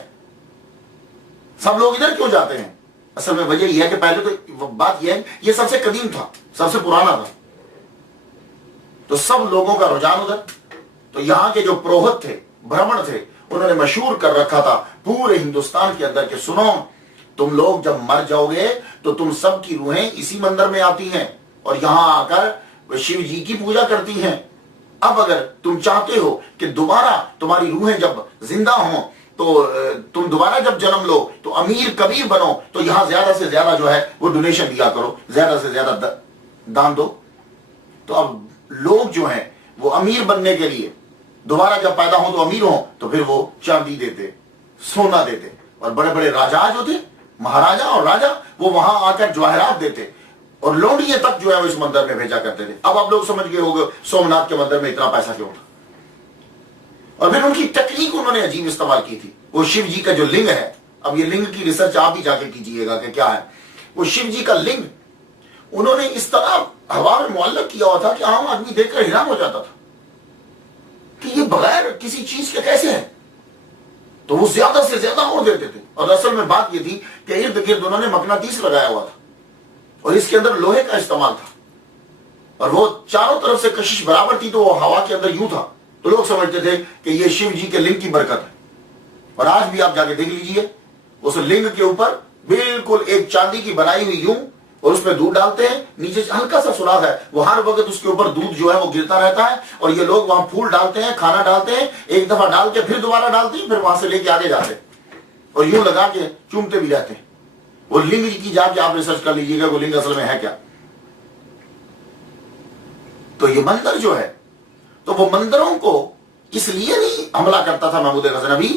سب لوگ ادھر کیوں جاتے ہیں؟ اصل میں وجہ یہ ہے کہ پہلے تو بات یہ ہے یہ سب سے قدیم تھا، سب سے پرانا تھا، تو سب لوگوں کا رجحان ادھر. تو یہاں کے جو پروہت تھے، برہمن تھے، انہوں نے مشہور کر رکھا تھا پورے ہندوستان کے اندر کہ سنو، تم لوگ جب مر جاؤ گے تو تم سب کی روحیں اسی مندر میں آتی ہیں اور یہاں آ کر شیو جی کی پوجا کرتی ہیں. اب اگر تم چاہتے ہو کہ دوبارہ تمہاری روحیں جب زندہ ہوں تو تم دوبارہ جب جنم لو تو امیر کبیر بنو، تو یہاں زیادہ سے زیادہ جو ہے وہ ڈونیشن دیا کرو، زیادہ سے زیادہ دان دو. تو اب لوگ جو ہیں وہ امیر بننے کے لیے دوبارہ جب پیدا ہوں تو امیر ہوں تو پھر وہ چاندی دیتے، سونا دیتے. اور بڑے بڑے راجا جو تھے، مہاراجا اور راجا، وہ وہاں آ کر جواہرات دیتے اور لونڈیے تک جو ہے وہ اس مندر میں بھیجا کرتے تھے. اب آپ لوگ سمجھ گئے ہوگے سومناتھ کے مندر میں اتنا پیسہ کیوں تھا. اور پھر ان کی ٹیکنیک انہوں نے عجیب استعمال کی تھی. وہ شیو جی کا جو لنگ ہے، اب یہ لنگ کی ریسرچ آپ بھی جا کے کیجئے گا کہ کیا ہے. وہ شیو جی کا لنگ انہوں نے اس طرح ہوا میں معلق کیا ہوا تھا کہ عام آدمی دیکھ کر حیران ہو جاتا تھا کہ یہ بغیر کسی چیز کے کیسے ہے. تو وہ زیادہ سے زیادہ اور دیتے تھے. اور اصل میں بات یہ تھی کہ ارد گرد انہوں نے مقناطیس لگایا ہوا تھا اور اس کے اندر لوہے کا استعمال تھا اور وہ چاروں طرف سے کشش برابر تھی تو وہ ہوا کے اندر یوں تھا. تو لوگ سمجھتے تھے کہ یہ شیو جی کے لنگ کی برکت ہے. اور آج بھی آپ جا کے دیکھ لیجئے، اس لنگ کے اوپر بالکل ایک چاندی کی بنائی ہوئی یوں، اور اس میں دودھ ڈالتے ہیں، نیچے ہلکا سا سوراخ ہے، وہ ہر وقت اس کے اوپر دودھ جو ہے وہ گرتا رہتا ہے. اور یہ لوگ وہاں پھول ڈالتے ہیں، کھانا ڈالتے ہیں، ایک دفعہ ڈال کے پھر دوبارہ ڈالتے ہیں، پھر وہاں سے لے کے آگے جاتے ہیں اور یوں لگا کے چومتے بھی رہتے ہیں. وہ لنگ کی جا کے آپ ریسرچ کر لیجیے گا وہ لنگ اصل میں ہے کیا. تو یہ مندر جو ہے، تو وہ مندروں کو اس لیے نہیں حملہ کرتا تھا محمود غزنوی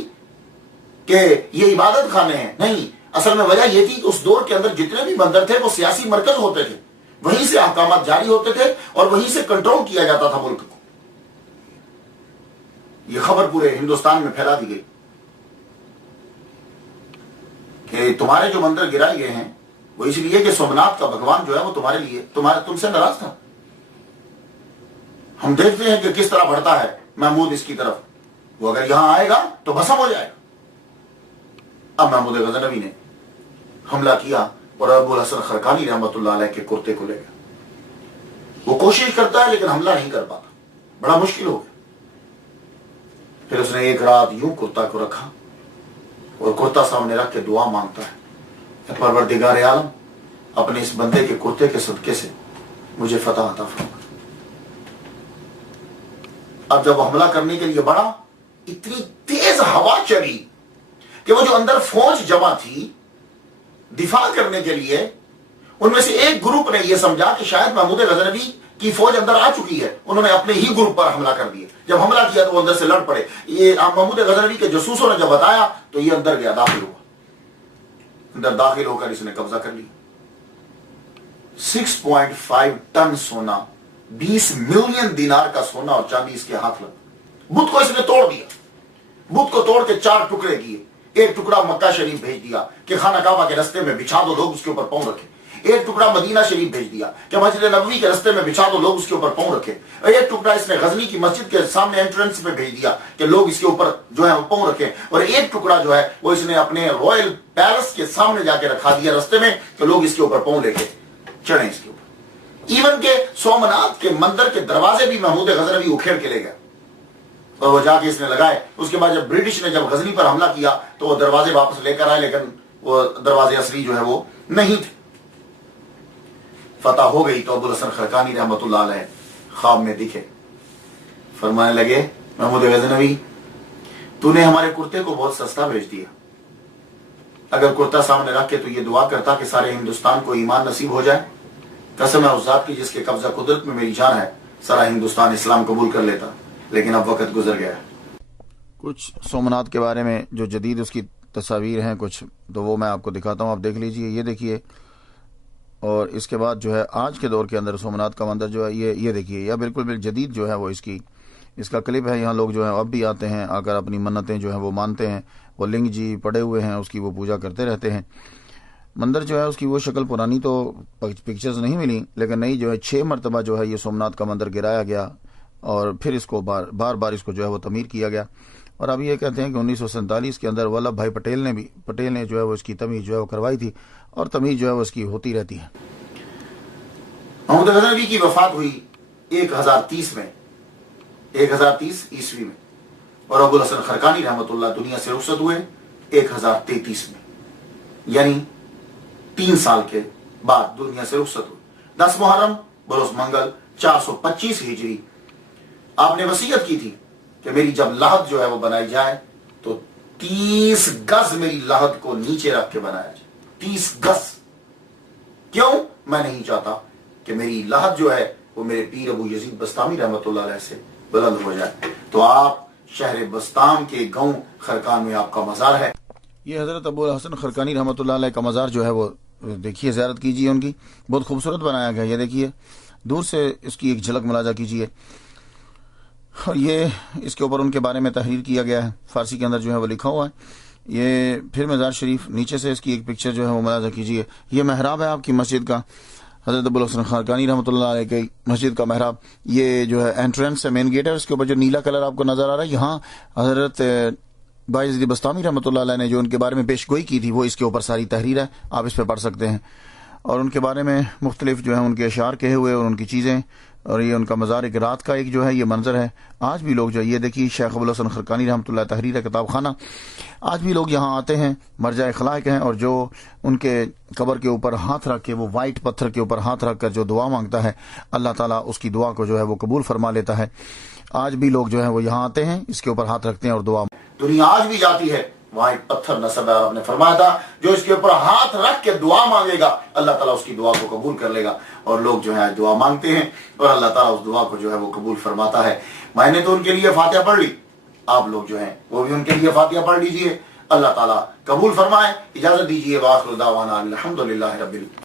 کہ یہ عبادت خانے ہیں، نہیں. اصل میں وجہ یہ تھی کہ اس دور کے اندر جتنے بھی مندر تھے وہ سیاسی مرکز ہوتے تھے، وہیں سے احکامات جاری ہوتے تھے اور وہیں سے کنٹرول کیا جاتا تھا ملک کو. یہ خبر پورے ہندوستان میں پھیلا دی گئی کہ تمہارے جو مندر گرائے گئے ہیں وہ اس لیے کہ سومناتھ کا بھگوان جو ہے وہ تمہارے لیے تم سے ناراض تھا. ہم دیکھتے ہیں کہ کس طرح بڑھتا ہے محمود اس کی طرف. وہ اگر یہاں آئے گا تو بھسم ہو جائے گا. اب محمود غزنوی نے حملہ کیا اور ابو الحسن خرقانی رحمۃ اللہ علیہ کے کرتے کو لے گیا. وہ کوشش کرتا ہے لیکن حملہ نہیں کر پاتا، بڑا مشکل ہو گیا. پھر اس نے ایک رات یوں کرتا کو رکھا اور کرتا سامنے رکھ کے دعا مانگتا ہے، پروردگار عالم اپنے اس بندے کے کرتے کے صدقے سے مجھے فتح عطا فرما. اب جب وہ حملہ کرنے کے لیے بڑھا، اتنی تیز ہوا چلی کہ وہ جو اندر فوج جمع تھی دفاع کرنے کے لیے، ان میں سے ایک گروپ نے یہ سمجھا کہ شاید محمود غزنوی کی فوج اندر آ چکی ہے. انہوں نے اپنے ہی گروپ پر حملہ کر دیا. جب حملہ کیا تو وہ اندر سے لڑ پڑے. یہ محمود غزنوی کے جاسوسوں نے جب بتایا تو یہ اندر گیا، داخل ہوا. اندر داخل ہو کر اس نے قبضہ کر لیا. 6.5 ٹن سونا، 20 ملین دینار کا سونا اور چاندی اس کے ہاتھ لگا. بت کو اس نے توڑ دیا. بت کو توڑ کے 4 ٹکڑے کیے. ایک ٹکڑا مکہ شریف بھیج دیا کہ خانہ کعبہ کے رستے میں بچھا دو، لوگ اس کے اوپر پاؤں رکھے. ایک ٹکڑا مدینہ شریف بھیج دیا کہ مسجد نبوی کے رستے میں بچھا دو، لوگ اس کے اوپر پاؤں رکھے. ایک ٹکڑا اس نے غزنی کی مسجد کے سامنے انٹرنس پہ بھیج دیا کہ لوگ اس کے اوپر جو ہے وہ پاؤں رکھے. اور ایک ٹکڑا جو ہے وہ اس نے اپنے رائل پیلس کے سامنے جا کے رکھا دیا رستے میں کہ لوگ اس کے اوپر پاؤں لے کے چڑھیں اس کے اوپر. ایون کہ سومناتھ کے مندر کے دروازے بھی محمود غزنوی اکھیڑ کے لے گئے اور وہ جا کے اس نے لگائے. اس کے بعد جب برٹش نے جب غزنی پر حملہ کیا تو وہ دروازے واپس لے کر آئے، لیکن وہ دروازے اصلی جو ہے وہ نہیں تھے. فتح ہو گئی تو ابوالحسن خرقانی رحمۃ اللہ علیہ خواب میں دکھے، فرمانے لگے محمود غزنوی تو نے ہمارے کرتے کو بہت سستا بھیج دیا. اگر کرتا سامنے رکھ کے تو یہ دعا کرتا کہ سارے ہندوستان کو ایمان نصیب ہو جائے، قسم ہے اس ذات کی جس کے قبضہ قدرت میں میری جان ہے، سارا ہندوستان اسلام قبول کر لیتا، لیکن اب وقت گزر گیا. کچھ سومناتھ کے بارے میں جو جدید اس کی تصاویر ہیں کچھ، تو وہ میں آپ کو دکھاتا ہوں، آپ دیکھ لیجئے. یہ دیکھیے. اور اس کے بعد جو ہے آج کے دور کے اندر سومناتھ کا مندر جو ہے یہ دیکھیے، یہ بالکل جدید جو ہے وہ اس کا کلپ ہے. یہاں لوگ جو ہے اب بھی آتے ہیں، آ کر اپنی منتیں جو ہیں وہ مانتے ہیں. وہ لنگ جی پڑے ہوئے ہیں، اس کی وہ پوجا کرتے رہتے ہیں. مندر جو ہے اس کی وہ شکل پرانی تو پکچرز نہیں ملی، لیکن نئی جو ہے 6 مرتبہ جو ہے یہ سومناتھ کا مندر گرایا گیا اور پھر اس کو بار بار اس کو جو ہے وہ تعمیر کیا گیا. اور اب یہ کہتے ہیں کہ 1947 کے اندر ولبھ بھائی پٹیل نے جو ہے وہ اس کی تعمیر جو ہے وہ کروائی تھی، اور تعمیر جو ہے وہ اس کی ہوتی رہتی ہے. محمود غزنوی کی وفات ہوئی 1030 میں، 1030 عیسوی میں، اور ابوالحسن خرقانی رحمۃ اللہ دنیا سے رخصت ہوئے 1033 میں، یعنی 3 سال کے بعد دنیا سے رخصت ہوئے. 10 محرم بروز منگل 425 ہجری. آپ نے وصیت کی تھی کہ میری جب لحد جو ہے وہ بنائی جائے تو 30 گز میری لحد کو نیچے رکھ کے بنایا جائے. 30 گز. کیوں؟ میں نہیں چاہتا کہ میری لحد جو ہے وہ میرے پیر ابو یزید بستامی رحمۃ اللہ علیہ سے بلند ہو جائے. تو آپ شہر بستام کے گاؤں خرقان میں آپ کا مزار ہے. یہ حضرت ابوالحسن خرقانی رحمۃ اللہ علیہ کا مزار جو ہے وہ دیکھیے، زیارت کیجیے. ان کی بہت خوبصورت بنایا گیا. یہ دیکھیے، دور سے اس کی ایک جھلک ملاحظہ کیجیے. اور یہ اس کے اوپر ان کے بارے میں تحریر کیا گیا ہے، فارسی کے اندر جو ہے وہ لکھا ہوا ہے. یہ پھر مزار شریف، نیچے سے اس کی ایک پکچر جو ہے وہ ملاحظہ کیجیے. یہ محراب ہے آپ کی مسجد کا، حضرت ابوالحسن خرقانی رحمۃ اللہ علیہ کی مسجد کا محراب. یہ جو ہے انٹرنس ہے، مین گیٹ ہے. اس کے اوپر جو نیلا کلر آپ کو نظر آ رہا ہے، یہاں حضرت بھائی یزید بستامی رحمۃ اللہ علیہ نے جو ان کے بارے میں پیش گوئی کی تھی وہ اس کے اوپر ساری تحریر ہے، آپ اس پہ پڑھ سکتے ہیں. اور ان کے بارے میں مختلف جو ہیں ان کے اشعار کہے ہوئے اور ان کی چیزیں. اور یہ ان کا مزار ایک رات کا ایک جو ہے یہ منظر ہے. آج بھی لوگ جو ہے، یہ دیکھیے شیخ ابوالحسن خرقانی رحمۃ اللہ تحریر کتاب خانہ، آج بھی لوگ یہاں آتے ہیں، مرجع خلائق ہیں. اور جو ان کے قبر کے اوپر ہاتھ رکھ کے، وہ وائٹ پتھر کے اوپر ہاتھ رکھ کر جو دعا مانگتا ہے، اللہ تعالیٰ اس کی دعا کو جو ہے وہ قبول فرما لیتا ہے. آج بھی لوگ جو ہے وہ یہاں آتے ہیں، اس کے اوپر ہاتھ رکھتے ہیں اور دعا. دنیا آج بھی جاتی ہے وہاں ایک پتھر نصب ہے. آپ نے فرمایا تھا جو اس کے اوپر ہاتھ رکھ کے دعا مانگے گا اللہ تعالیٰ اس کی دعا کو قبول کر لے گا. اور لوگ جو ہے دعا مانگتے ہیں اور اللہ تعالیٰ اس دعا کو جو ہے وہ قبول فرماتا ہے. میں نے تو ان کے لیے فاتحہ پڑھ لی، آپ لوگ جو ہیں وہ بھی ان کے لیے فاتحہ پڑھ لیجئے. اللہ تعالیٰ قبول فرمائے. اجازت دیجیے. وآخر دعوانا الحمدللہ رب العالمین.